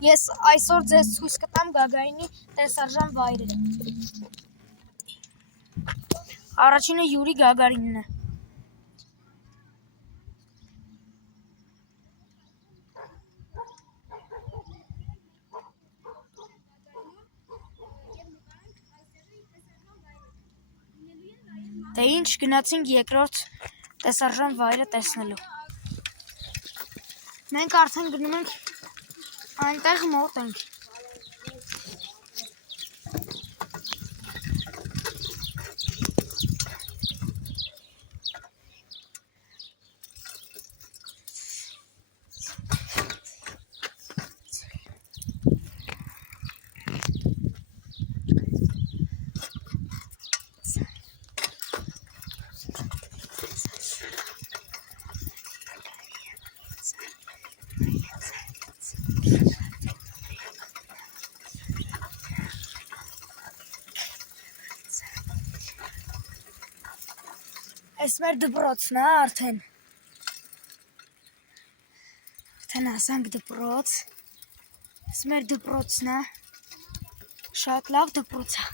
Ես այսօր ձեզ ցույց կտամ Գագարինի տեսարժան վայրերը։ Առաջինը Յուրի Գագարինն է։ Դե ինչ, գնացինք երկրորդ տեսարժան վայրը տեսնելու։ Մենք արդեն գնում ենք այնտեղ մոտ ենք։ Այս մեր դպրոցն է արդեն հասանք դպրոց, այս մեր դպրոցն է, շատ լավ դպրոց է։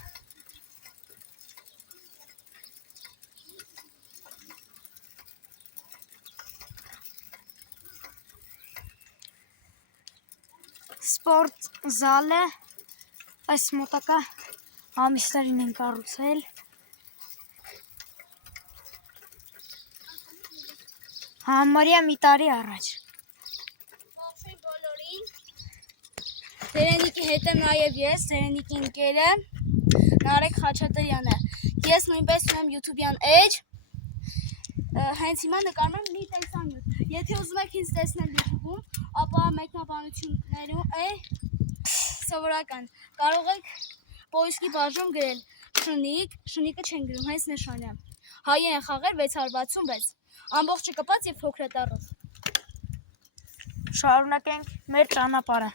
Սպորտ զալ է, այս մոտակա ամիսներին են կառուցել։ Համարյա մի տարի առաջ։ Ողջույն բոլորին։ Սերենիկի հետ եմ նաև ես, Սերենիկի ընկերը Նարեկ Խաչատրյանը։ Ես նույնպես ունեմ YouTube-յան էջ։ Հենց հիմա նկարում եմ մի տեսանյութ։ Եթե ուզում եք ինձ տեսնել YouTube-ում, ապա մեկնաբանություններում է սովորական։ Կարող եք պոիսկի բաժնում գրել շնիկ, շնիկը չեն գրում, հենց նշանը։ Հայերեն խաղեր 666։ Ամբողջը կպած և փոքրատառով։ Շարունակենք մեր ճանապարհը։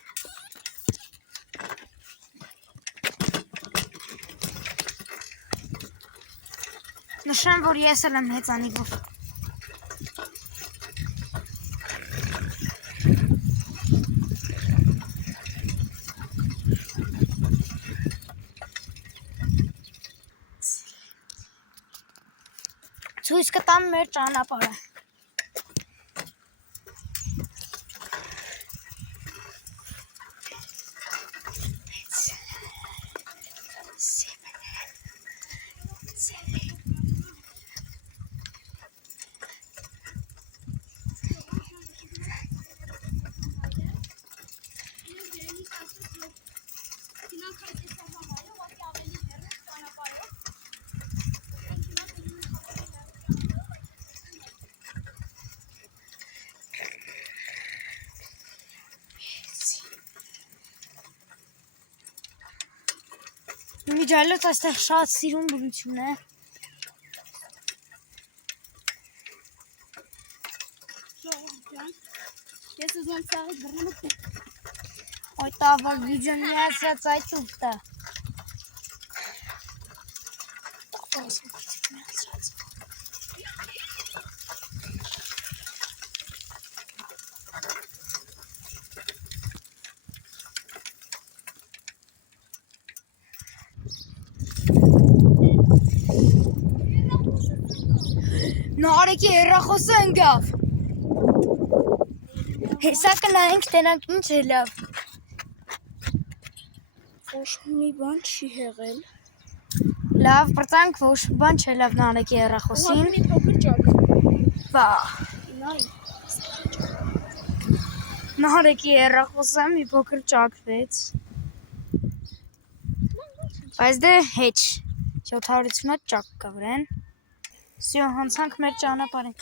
Նշեմ, որ ես էլ եմ հեծանիվով։ Ցույց կտամ մեր ճանապարհը։ Միջայլոց այստեղ շատ սիրուն բնություն է։ Ես ուզում եմ սաղից բռնեմ Ой, տավալ վիդյոն միացած այդ ուղտը։ Նարեկի հեռախոսը ընկավ։ Հեսա կնայենք տենանք ինչ է լավ։ Ոչ մի բան չի հեղել։ Լավ, պրծանք, ոչ բան չէ լավ Նարեկի հեռախոսին։ Մի փոքր ճակ։ Բա, Նայ։ Նարեկի հեռախոսը մի փոքր ճակվեց։ Բայց դե հեչ, 750 ճակ կա վրան։ Սյո, հանցանք մեր ճանապարհին։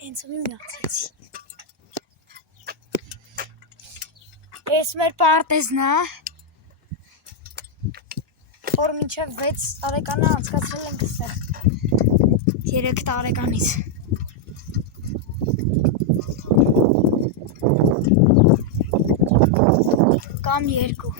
Հենց մի միացեցի։ Ես մեր պարտեզն է, որ մինչև 6 տարեկանը անցկացրել ենք ստեղ, 3 տարեկանից։ կամ 2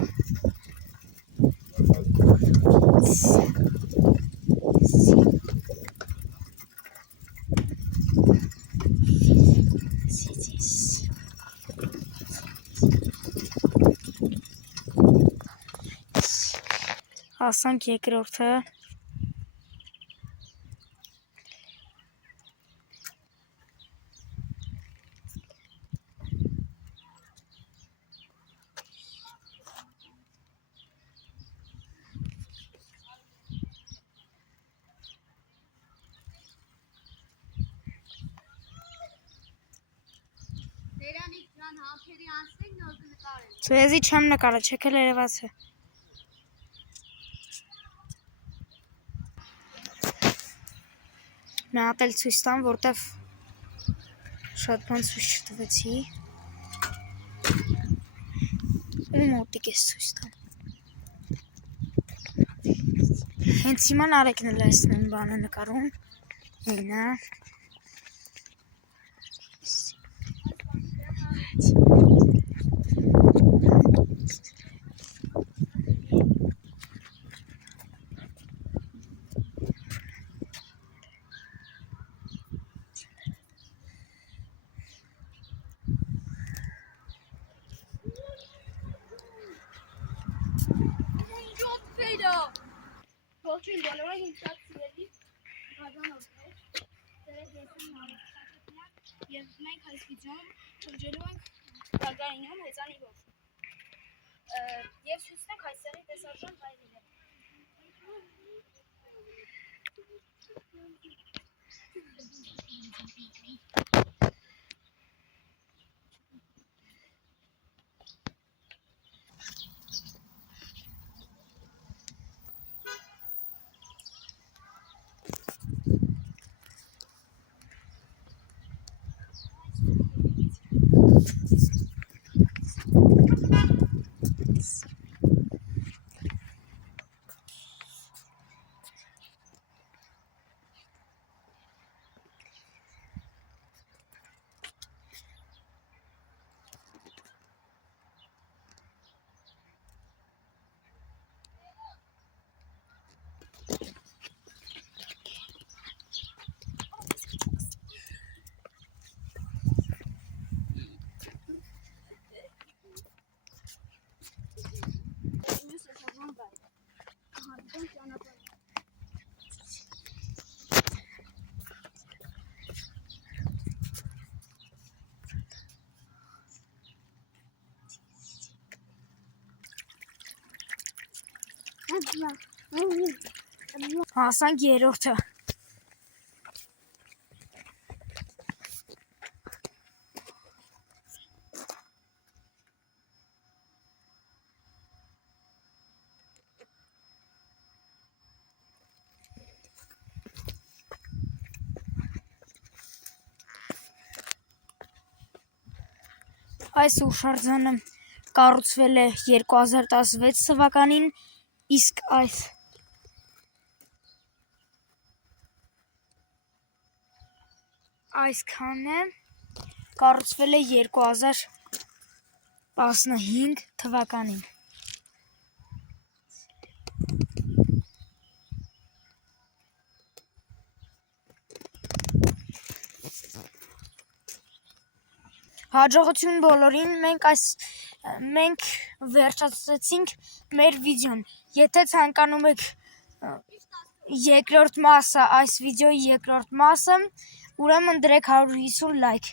Հասանք երկրորդը Սերանիկ ջան, համբերի անցնենք նոր կնկարել։ Ցեզի չեմ նկարել, չեք էլ երևաց է։ Մի հատ էլ ցույց տամ, որտեվ շատ բան ցույց չտվեցի։ Ու մոտիկ ես ցույց տամ։ Հենց հիմա Նարեկն էլ այս նույն բանը նկարում։ Հենա։ Ջոտ ֆեյդա։ Ողջույն բոլորին, ինձ շատ սիրելի բաժանորդներ։ Ձեր դեսում նավիգացիա եւ մենք այս վիդեոում շրջելու ենք Գագարինում հեծանիվով։ Եվ ցույց տանք այստեղի տեսարժան վայրերը։ Հասանք երրորդը։ Այս հուշարձանը կառուցվել է 2016 թվականին, իսկ այսքանը կառուցվել է 2015 թվականին։ Հաջողություն բոլորին, մենք վերջացրեցինք մեր վիդեոն։ Եթե ցանկանում եք երկրորդ մասը, այս վիդեոյի երկրորդ մասը, ուրեմն դրեք 150 լայք։